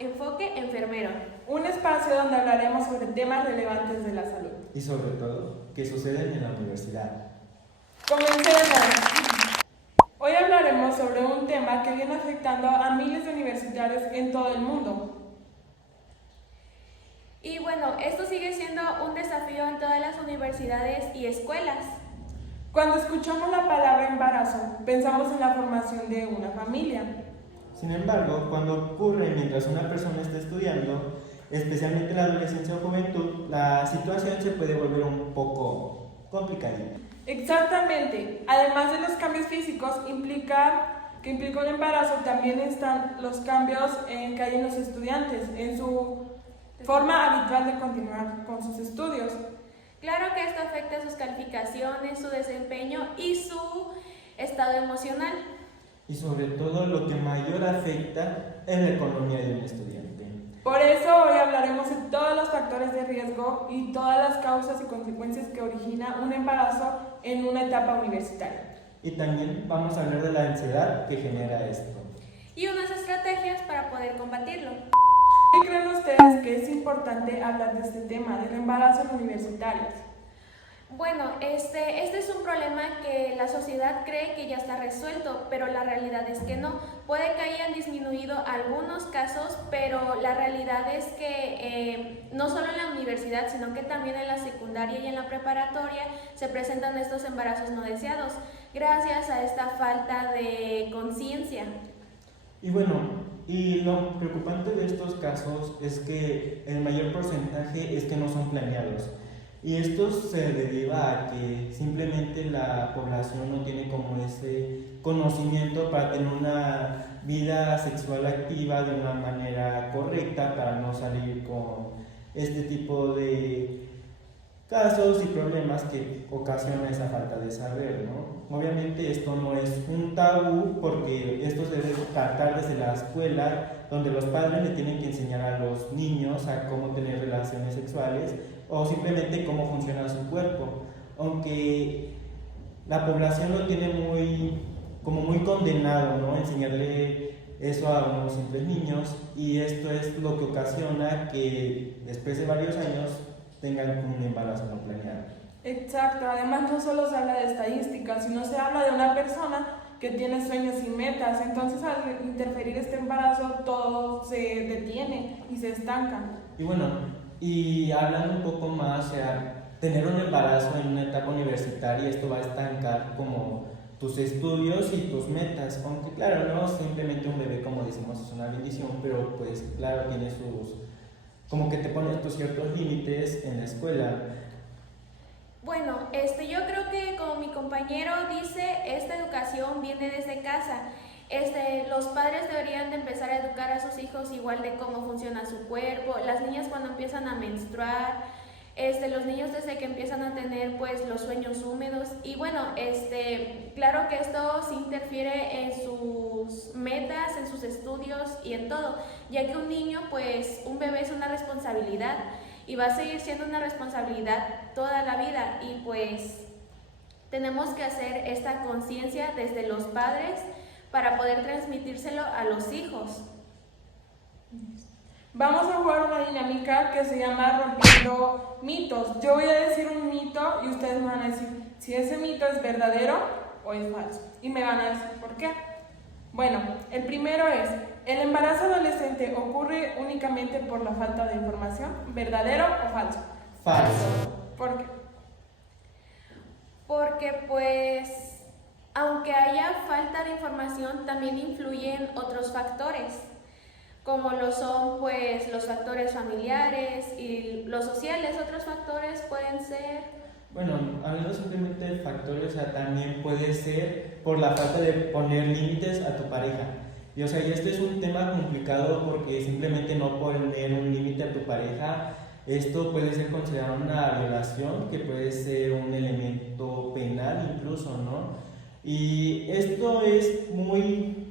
Enfoque Enfermero. Un espacio donde hablaremos sobre temas relevantes de la salud. Y sobre todo, que suceden en la universidad. Comencemos. Hoy hablaremos sobre un tema que viene afectando a miles de universitarios en todo el mundo. Y bueno, esto sigue siendo un desafío en todas las universidades y escuelas. Cuando escuchamos la palabra embarazo, pensamos en la formación de una familia. Sin embargo, cuando ocurre mientras una persona está estudiando, especialmente en la adolescencia o juventud, la situación se puede volver un poco complicadita. Exactamente. Además de los cambios físicos que implica un embarazo, también están los cambios que hay en los estudiantes, en su forma habitual de continuar con sus estudios. Claro que esto afecta sus calificaciones, su desempeño y su estado emocional. Y sobre todo lo que mayor afecta es la economía de un estudiante. Por eso hoy hablaremos de todos los factores de riesgo y todas las causas y consecuencias que origina un embarazo en una etapa universitaria. Y también vamos a hablar de la ansiedad que genera esto. Y unas estrategias para poder combatirlo. ¿Qué creen ustedes que es importante hablar de este tema, del embarazo en universitarios? Bueno, este es un problema que la sociedad cree que ya está resuelto, pero la realidad es que no. Puede que hayan disminuido algunos casos, pero la realidad es que no solo en la universidad, sino que también en la secundaria y en la preparatoria se presentan estos embarazos no deseados, gracias a esta falta de conciencia. Y bueno, y lo preocupante de estos casos es que el mayor porcentaje es que no son planeados. Y esto se deriva a que simplemente la población no tiene como ese conocimiento para tener una vida sexual activa de una manera correcta, para no salir con este tipo de casos y problemas que ocasiona esa falta de saber, ¿no? Obviamente esto no es un tabú, porque esto se debe tratar desde la escuela, donde los padres le tienen que enseñar a los niños a cómo tener relaciones sexuales o simplemente cómo funciona su cuerpo, aunque la población lo tiene muy condenado, ¿no? Enseñarle eso a unos simples niños, y esto es lo que ocasiona que después de varios años tengan un embarazo no planeado. Exacto, además no solo se habla de estadísticas, sino se habla de una persona que tiene sueños y metas. Entonces, al interferir este embarazo, todo se detiene y se estanca. Y bueno, y hablando un poco más, o sea, tener un embarazo en una etapa universitaria, esto va a estancar como tus estudios y tus metas, aunque claro, no simplemente un bebé, como decimos, es una bendición, pero pues claro, tiene como que te pones tus ciertos límites en la escuela. Bueno, yo creo que como mi compañero dice, esta educación viene desde casa. Los padres deberían de empezar a educar a sus hijos igual de cómo funciona su cuerpo. Las niñas cuando empiezan a menstruar, los niños desde que empiezan a tener pues los sueños húmedos. Y bueno, claro que esto sí interfiere en sus metas, en sus estudios y en todo, ya que un niño, pues un bebé es una responsabilidad y va a seguir siendo una responsabilidad toda la vida, y pues tenemos que hacer esta conciencia desde los padres para poder transmitírselo a los hijos. Vamos a jugar una dinámica que se llama Rompiendo Mitos. Yo voy a decir un mito y ustedes me van a decir si ese mito es verdadero o es falso. Y me van a decir por qué. Bueno, el primero es: ¿el embarazo adolescente ocurre únicamente por la falta de información? ¿Verdadero o falso? Falso. ¿Por qué? Porque pues, aunque haya falta de información, también influyen otros factores, como lo son pues los factores familiares y los sociales. Otros factores pueden ser... Bueno, hablando simplemente de factores, o sea, también puede ser por la falta de poner límites a tu pareja. Y o sea, y este es un tema complicado, porque simplemente no poner un límite a tu pareja, esto puede ser considerado una violación, que puede ser un elemento penal incluso, ¿no? Y esto es muy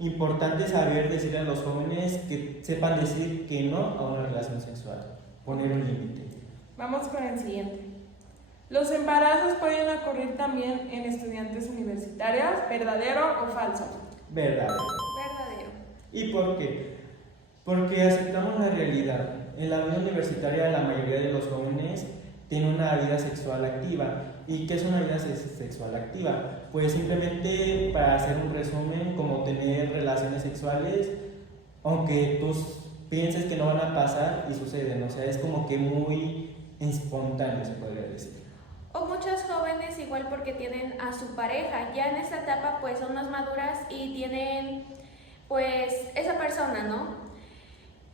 importante saber decirle a los jóvenes que sepan decir que no a una relación sexual, poner un límite. Vamos con el siguiente. Los embarazos pueden ocurrir también en estudiantes universitarios, ¿verdadero o falso? Verdadero. Verdadero. ¿Y por qué? Porque aceptamos la realidad. En la vida universitaria la mayoría de los jóvenes tiene una vida sexual activa. ¿Y qué es una vida sexual activa? Pues simplemente, para hacer un resumen, como tener relaciones sexuales, aunque tú pienses que no van a pasar y suceden. O sea, es como que muy espontáneo, se podría decir. O muchas jóvenes igual porque tienen a su pareja, ya en esta etapa pues son más maduras y tienen pues esa persona, ¿no?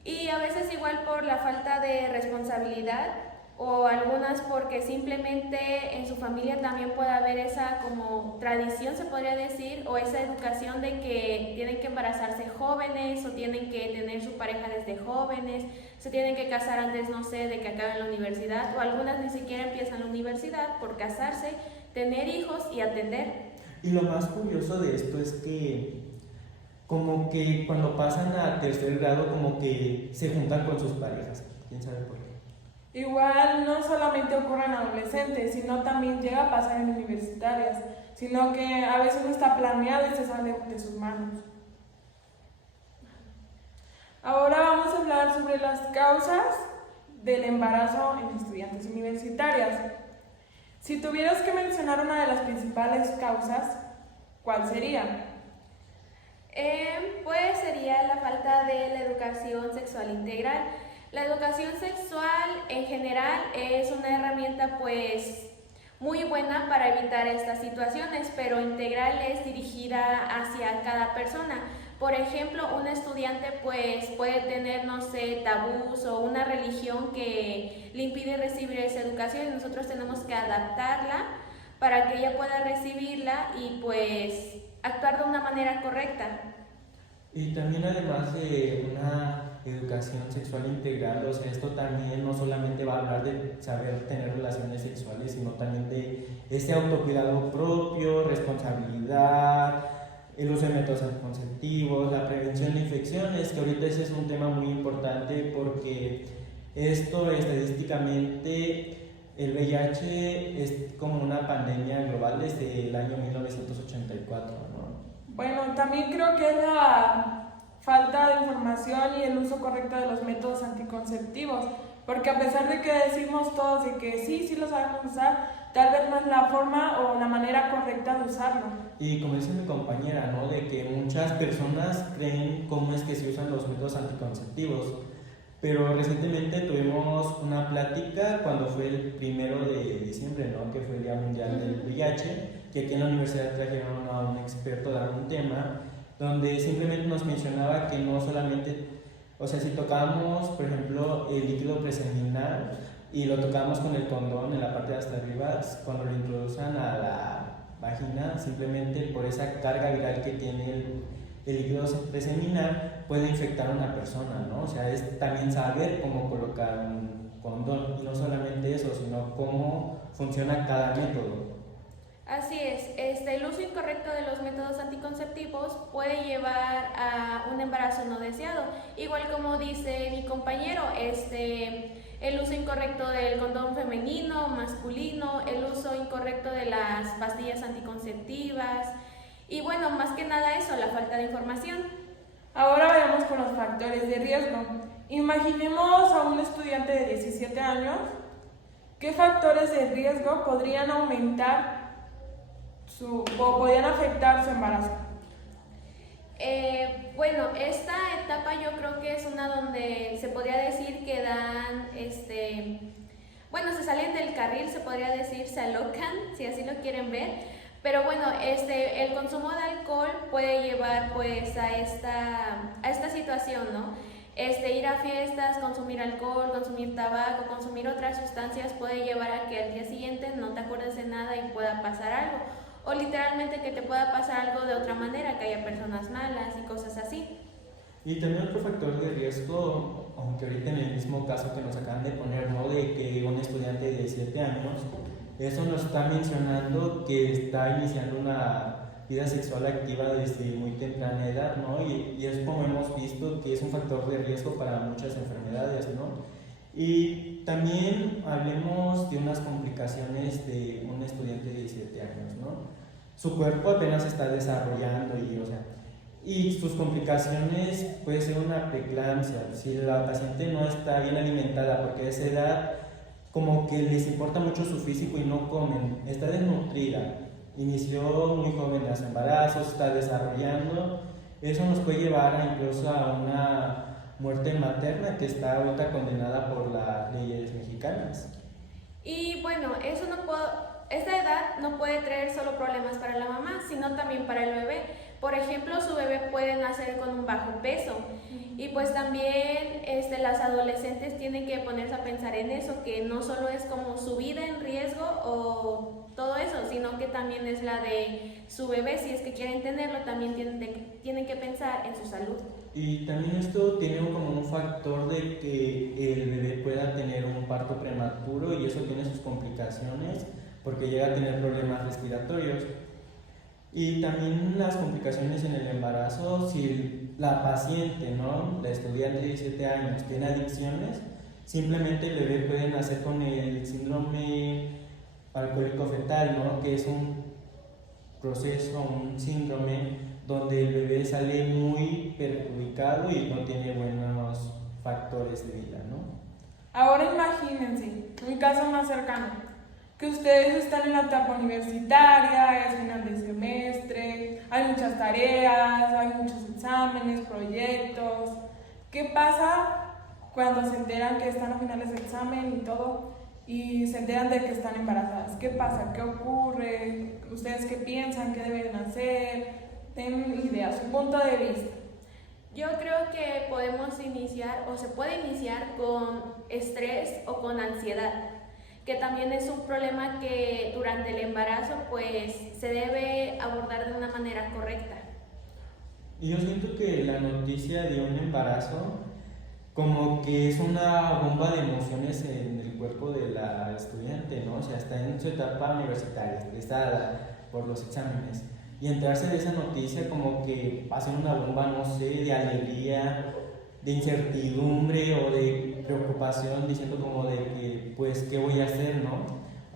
Y a veces igual por la falta de responsabilidad o algunas porque simplemente en su familia también puede haber esa como tradición, se podría decir, o esa educación de que tienen que embarazarse jóvenes o tienen que tener su pareja desde jóvenes, se tienen que casar antes, no sé, de que acaben la universidad, o algunas ni siquiera empiezan la universidad por casarse, tener hijos y atender. Y lo más curioso de esto es que como que cuando pasan a tercer grado como que se juntan con sus parejas, quién sabe por qué. Igual no solamente ocurre en adolescentes, sino también llega a pasar en universitarias, sino que a veces no está planeado y se sale de sus manos. Ahora vamos a hablar sobre las causas del embarazo en estudiantes universitarias. Si tuvieras que mencionar una de las principales causas, ¿cuál sería? Pues sería la falta de la educación sexual integral. La educación sexual en general es una herramienta pues muy buena para evitar estas situaciones, pero integral es dirigida hacia cada persona. Por ejemplo, un estudiante pues puede tener, no sé, tabús o una religión que le impide recibir esa educación y nosotros tenemos que adaptarla para que ella pueda recibirla y pues actuar de una manera correcta. Y también además de una educación sexual integral, o sea, esto también no solamente va a hablar de saber tener relaciones sexuales, sino también de ese autocuidado propio, responsabilidad, el uso de métodos anticonceptivos, la prevención de infecciones, que ahorita ese es un tema muy importante porque esto estadísticamente el VIH es como una pandemia global desde el año 1984, ¿no? Bueno, también creo que es la falta de información y el uso correcto de los métodos anticonceptivos, porque a pesar de que decimos todos de que sí lo sabemos usar, tal vez no es la forma o la manera correcta de usarlo. Y como dice mi compañera, ¿no? De que muchas personas creen cómo es que se usan los métodos anticonceptivos. Pero recientemente tuvimos una plática cuando fue el 1 de diciembre, ¿no? Que fue el Día Mundial del VIH, que aquí en la universidad trajeron a un experto a dar un tema, donde simplemente nos mencionaba que no solamente, o sea, si tocábamos, por ejemplo, el líquido preseminal y lo tocábamos con el condón en la parte de hasta arriba, cuando lo introducen a la vagina, simplemente por esa carga viral que tiene el líquido preseminal puede infectar a una persona, ¿no? O sea, es también saber cómo colocar un condón, y no solamente eso, sino cómo funciona cada método. Así es, el uso incorrecto de los métodos anticonceptivos puede llevar a un embarazo no deseado. Igual como dice mi compañero, el uso incorrecto del condón femenino, masculino, el uso incorrecto de las pastillas anticonceptivas y bueno, más que nada eso, la falta de información. Ahora vayamos con los factores de riesgo. Imaginemos a un estudiante de 17 años. ¿Qué factores de riesgo podrían aumentar o podrían afectar su embarazo? Bueno, esta etapa yo creo que es una donde se podría decir que dan, bueno, se salen del carril, se podría decir, se alocan, si así lo quieren ver. Pero bueno, el consumo de alcohol puede llevar pues a esta situación, ¿no? Ir a fiestas, consumir alcohol, consumir tabaco, consumir otras sustancias puede llevar a que al día siguiente no te acuerdes de nada y pueda pasar algo. O literalmente que te pueda pasar algo de otra manera, que haya personas malas y cosas así. Y también otro factor de riesgo, aunque ahorita en el mismo caso que nos acaban de poner, ¿no? De que un estudiante de 17 años, eso nos está mencionando que está iniciando una vida sexual activa desde muy temprana edad, ¿no? Y es como hemos visto que es un factor de riesgo para muchas enfermedades, ¿no? Y también hablemos de unas complicaciones de un estudiante de 17 años, ¿no? Su cuerpo apenas está desarrollando y, o sea, Y sus complicaciones puede ser una preeclampsia, si la paciente no está bien alimentada, porque a esa edad como que les importa mucho su físico y no comen, está desnutrida, inició muy joven los embarazos, está desarrollando, eso nos puede llevar incluso a una muerte materna que está ahorita condenada por las leyes mexicanas. Y bueno, esta edad no puede traer solo problemas para la mamá, sino también para el bebé. Por ejemplo, su bebé puede nacer con un bajo peso y pues también las adolescentes tienen que ponerse a pensar en eso, que no solo es como su vida en riesgo o todo eso, sino que también es la de su bebé. Si es que quieren tenerlo, también tienen que pensar en su salud. Y también esto tiene como un factor de que el bebé pueda tener un parto prematuro y eso tiene sus complicaciones porque llega a tener problemas respiratorios. Y también las complicaciones en el embarazo, si la paciente, ¿no? La estudiante de 17 años tiene adicciones, simplemente el bebé puede nacer con el síndrome alcohólico fetal, ¿no? Que es un proceso, un síndrome donde el bebé sale muy perjudicado y no tiene buenos factores de vida, ¿no? Ahora imagínense, un caso más cercano, que ustedes están en la etapa universitaria, es final de semestre, hay muchas tareas, hay muchos exámenes, proyectos. ¿Qué pasa cuando se enteran que están a finales de examen y todo, y se enteran de que están embarazadas? ¿Qué pasa? ¿Qué ocurre? ¿Ustedes qué piensan? ¿Qué deben hacer? Den ideas, su punto de vista. Yo creo que podemos iniciar o se puede iniciar con estrés o con ansiedad, que también es un problema que durante el embarazo pues se debe abordar de una manera correcta. Y yo siento que la noticia de un embarazo como que es una bomba de emociones en el cuerpo de la estudiante, ¿no? O sea, está en su etapa universitaria, estresada por los exámenes. Y enterarse de esa noticia como que va a ser una bomba, no sé, de alegría, de incertidumbre o de preocupación, diciendo como de que, pues, ¿qué voy a hacer, no?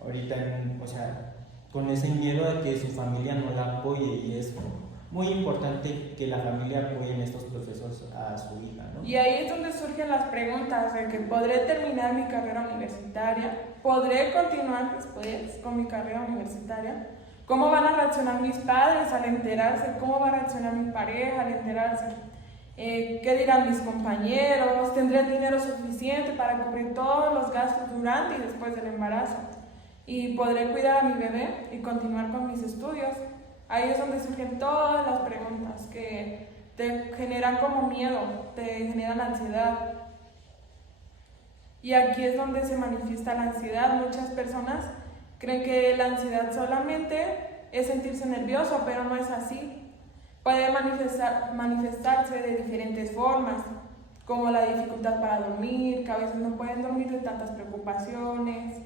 Ahorita, o sea, con ese miedo de que su familia no la apoye y es muy importante que la familia apoye en estos procesos a su hija, ¿no? Y ahí es donde surgen las preguntas de que ¿podré terminar mi carrera universitaria? ¿Podré continuar después con mi carrera universitaria? ¿Cómo van a reaccionar mis padres al enterarse? ¿Cómo va a reaccionar mi pareja al enterarse? ¿Qué dirán mis compañeros? ¿Tendré el dinero suficiente para cubrir todos los gastos durante y después del embarazo? ¿Y podré cuidar a mi bebé y continuar con mis estudios? Ahí es donde surgen todas las preguntas que te generan como miedo, te generan ansiedad. Y aquí es donde se manifiesta la ansiedad. Muchas personas creen que la ansiedad solamente es sentirse nervioso, pero no es así. Puede manifestarse de diferentes formas, como la dificultad para dormir, que a veces no pueden dormir de tantas preocupaciones.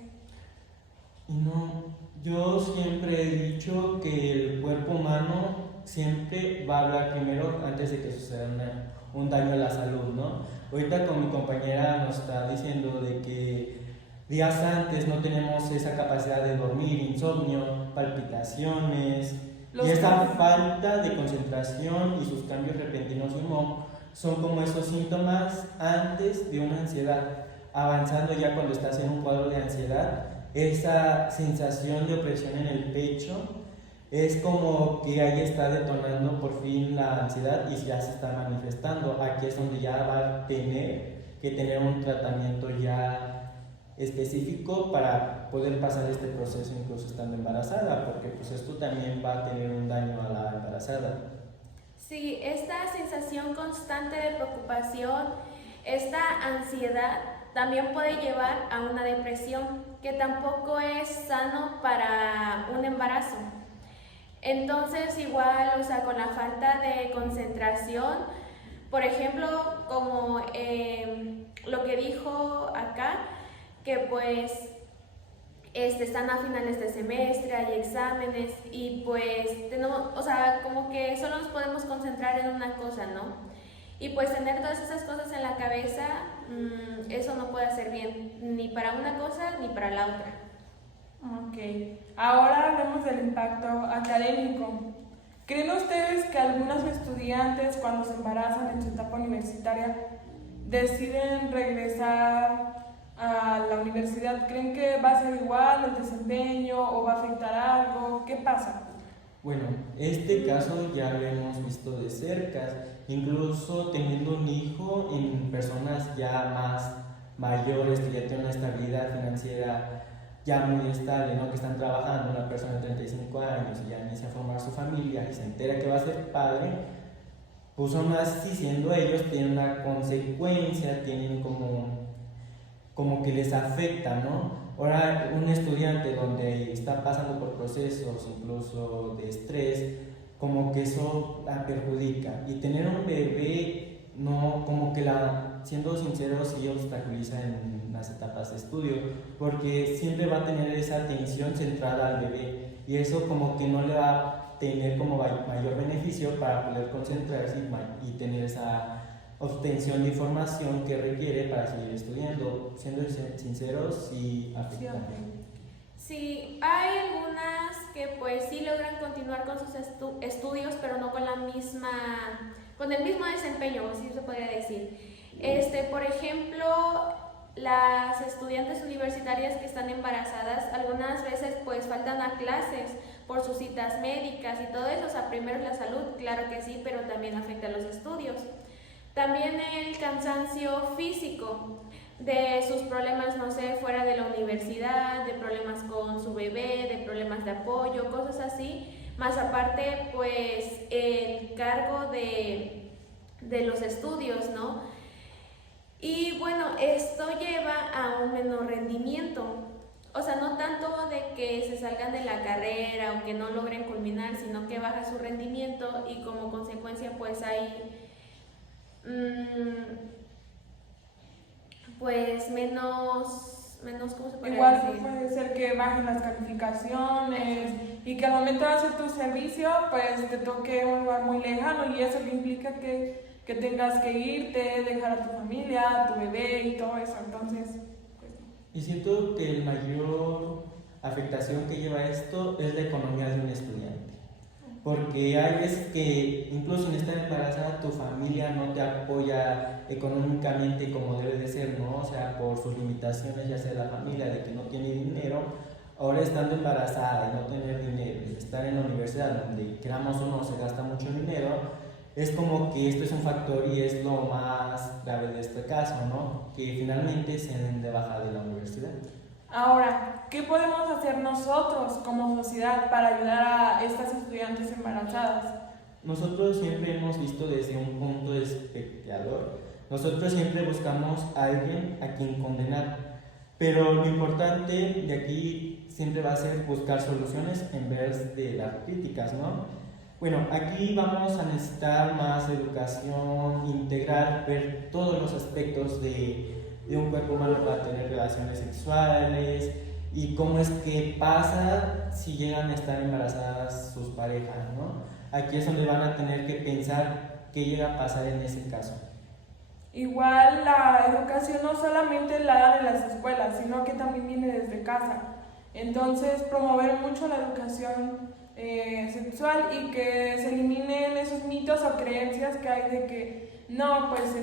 Y no, yo siempre he dicho que el cuerpo humano siempre va a hablar primero antes de que suceda un daño a la salud, ¿no? Ahorita con mi compañera nos está diciendo de que días antes no tenemos esa capacidad de dormir, insomnio, palpitaciones, y esa falta de concentración y sus cambios repentinos de humor son como esos síntomas antes de una ansiedad. Avanzando ya cuando estás en un cuadro de ansiedad, esa sensación de opresión en el pecho es como que ahí está detonando por fin la ansiedad y ya se está manifestando. Aquí es donde ya va a tener que tener un tratamiento ya específico para poder pasar este proceso incluso estando embarazada, porque pues esto también va a tener un daño a la embarazada. Sí, esta sensación constante de preocupación, esta ansiedad también puede llevar a una depresión, que tampoco es sano para un embarazo. Entonces igual, o sea, con la falta de concentración, por ejemplo, como lo que dijo acá, que pues están a finales de semestre, hay exámenes y pues tenemos, o sea, como que solo nos podemos concentrar en una cosa, ¿no? Y pues tener todas esas cosas en la cabeza, eso no puede ser bien, ni para una cosa ni para la otra. Ok, ahora hablemos del impacto académico. ¿Creen ustedes que algunos estudiantes cuando se embarazan en su etapa universitaria deciden regresar a la universidad? ¿Creen que va a ser igual el desempeño o va a afectar algo? ¿Qué pasa? Bueno, este caso ya lo hemos visto de cerca, incluso teniendo un hijo en personas ya más mayores que ya tienen una estabilidad financiera ya muy estable, ¿no? Que están trabajando, una persona de 35 años y ya inicia a formar su familia y se entera que va a ser padre, pues aún así siendo ellos tienen una consecuencia, tienen como que les afecta, ¿no? Ahora, un estudiante donde está pasando por procesos incluso de estrés, como que eso la perjudica. Y tener un bebé, no, como que siendo sinceros, sí obstaculiza en las etapas de estudio, porque siempre va a tener esa atención centrada al bebé, y eso como que no le va a tener como mayor beneficio para poder concentrarse y tener esa obtención de información que requiere para seguir estudiando. Siendo sinceros, sí afecta. Sí, hay algunas que pues sí logran continuar con sus estudios, pero no con con el mismo desempeño, si se podría decir. Por ejemplo, las estudiantes universitarias que están embarazadas, algunas veces pues faltan a clases por sus citas médicas y todo eso. O sea, primero es la salud, claro que sí, pero también afecta a los estudios. También el cansancio físico de sus problemas, no sé, fuera de la universidad, de problemas con su bebé, de problemas de apoyo, cosas así. Más aparte, pues el cargo de los estudios, ¿no? Y bueno, esto lleva a un menor rendimiento. O sea, no tanto de que se salgan de la carrera o que no logren culminar, sino que baja su rendimiento y como consecuencia pues hay pues menos, ¿cómo se puede Igual decir? puede ser que bajen las calificaciones y que al momento de hacer tu servicio pues te toque un lugar muy lejano, y eso implica que tengas que irte, dejar a tu familia, a tu bebé y todo eso. Entonces pues... Y siento que la mayor afectación que lleva esto es la economía de un estudiante. Porque hay veces que incluso en estar embarazada tu familia no te apoya económicamente como debe de ser, ¿no? O sea, por sus limitaciones, ya sea la familia, de que no tiene dinero. Ahora estando embarazada y no tener dinero, y estar en la universidad donde queramos o no se gasta mucho dinero, es como que esto es un factor y es lo más grave de este caso, ¿no? Que finalmente se den de baja de la universidad. Ahora, ¿qué podemos hacer nosotros como sociedad para ayudar a estas estudiantes embarazadas? Nosotros siempre hemos visto desde un punto de espectador. Nosotros siempre buscamos a alguien a quien condenar, pero lo importante de aquí siempre va a ser buscar soluciones en vez de dar críticas, ¿no? Bueno, aquí vamos a necesitar más educación integral, ver todos los aspectos de un cuerpo humano para tener relaciones sexuales y cómo es que pasa si llegan a estar embarazadas sus parejas, ¿no? Aquí es donde van a tener que pensar qué llega a pasar en ese caso. Igual la educación no solamente la dan en las escuelas, sino que también viene desde casa. Entonces, promover mucho la educación sexual y que se eliminen esos mitos o creencias que hay de que no, pues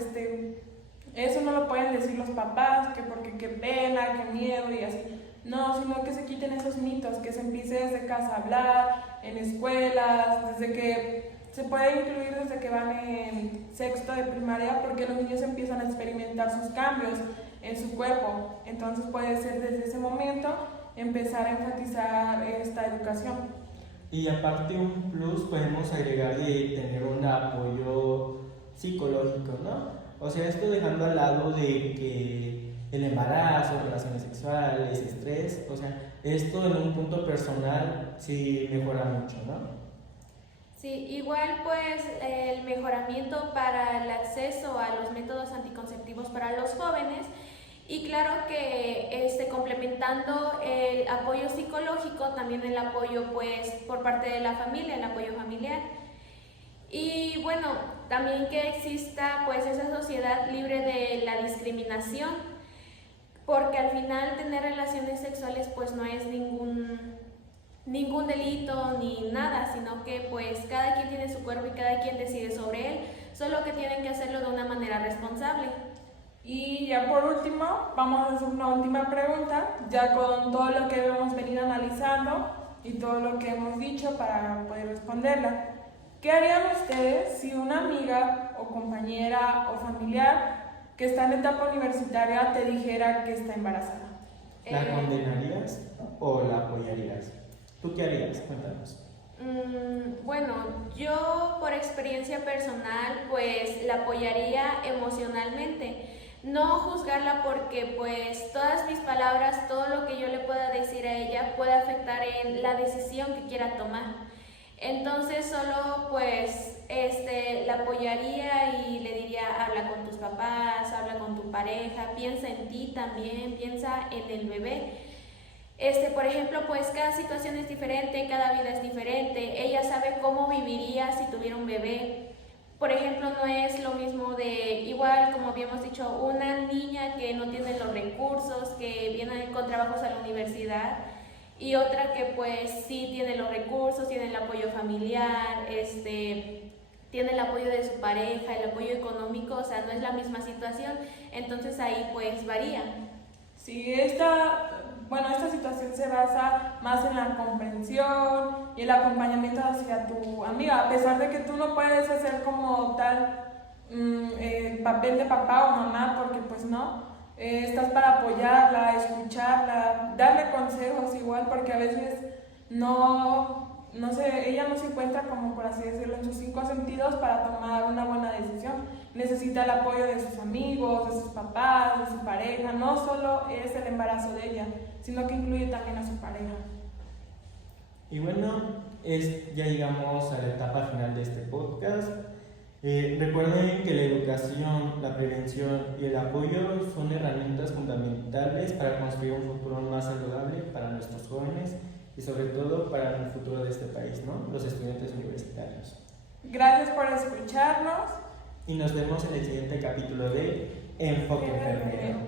eso no lo pueden decir los papás, que porque qué pena, qué miedo y así. No, sino que se quiten esos mitos, que se empiece desde casa a hablar, en escuelas, desde que se puede incluir desde que van en sexto de primaria, porque los niños empiezan a experimentar sus cambios en su cuerpo. Entonces puede ser desde ese momento empezar a enfatizar esta educación. Y aparte un plus podemos agregar de tener un apoyo psicológico, ¿no? O sea, esto dejando al lado de que el embarazo, relaciones sexuales, estrés, o sea, esto en un punto personal sí mejora mucho, ¿no? Sí, igual pues el mejoramiento para el acceso a los métodos anticonceptivos para los jóvenes, y claro que complementando el apoyo psicológico, también el apoyo pues por parte de la familia, el apoyo familiar. Y bueno, también que exista pues esa sociedad libre de la discriminación, porque al final tener relaciones sexuales pues no es ningún delito ni nada, sino que pues cada quien tiene su cuerpo y cada quien decide sobre él, solo que tienen que hacerlo de una manera responsable. Y ya por último, vamos a hacer una última pregunta, ya con todo lo que hemos venido analizando y todo lo que hemos dicho para poder responderla. ¿Qué harían ustedes si una amiga o compañera o familiar que está en etapa universitaria te dijera que está embarazada? ¿La condenarías o la apoyarías? ¿Tú qué harías? Cuéntanos. Bueno, yo por experiencia personal pues la apoyaría emocionalmente. No juzgarla porque pues todas mis palabras, todo lo que yo le pueda decir a ella puede afectar en la decisión que quiera tomar. Entonces solo pues la apoyaría y le diría, habla con tus papás, habla con tu pareja, piensa en ti también, piensa en el bebé. Por ejemplo, pues cada situación es diferente, cada vida es diferente. Ella sabe cómo viviría si tuviera un bebé. Por ejemplo, no es lo mismo de, igual como habíamos dicho, una niña que no tiene los recursos, que viene con trabajos a la universidad, y otra que pues sí tiene los recursos, tiene el apoyo familiar, tiene el apoyo de su pareja, el apoyo económico, o sea, no es la misma situación, entonces ahí pues varía. Sí, esta situación se basa más en la comprensión y el acompañamiento hacia tu amiga, a pesar de que tú no puedes hacer como tal el papel de papá o mamá, porque pues no, estás para apoyarla, escucharla, darle consejos igual, porque a veces ella no se encuentra como, por así decirlo, en sus 5 sentidos para tomar una buena decisión. Necesita el apoyo de sus amigos, de sus papás, de su pareja. No solo es el embarazo de ella, sino que incluye también a su pareja. Y bueno, ya llegamos a la etapa final de este podcast. Recuerden que la educación, la prevención y el apoyo son herramientas fundamentales para construir un futuro más saludable para nuestros jóvenes y sobre todo para el futuro de este país, ¿no? Los estudiantes universitarios. Gracias por escucharnos. Y nos vemos en el siguiente capítulo de Enfoque Enfermero.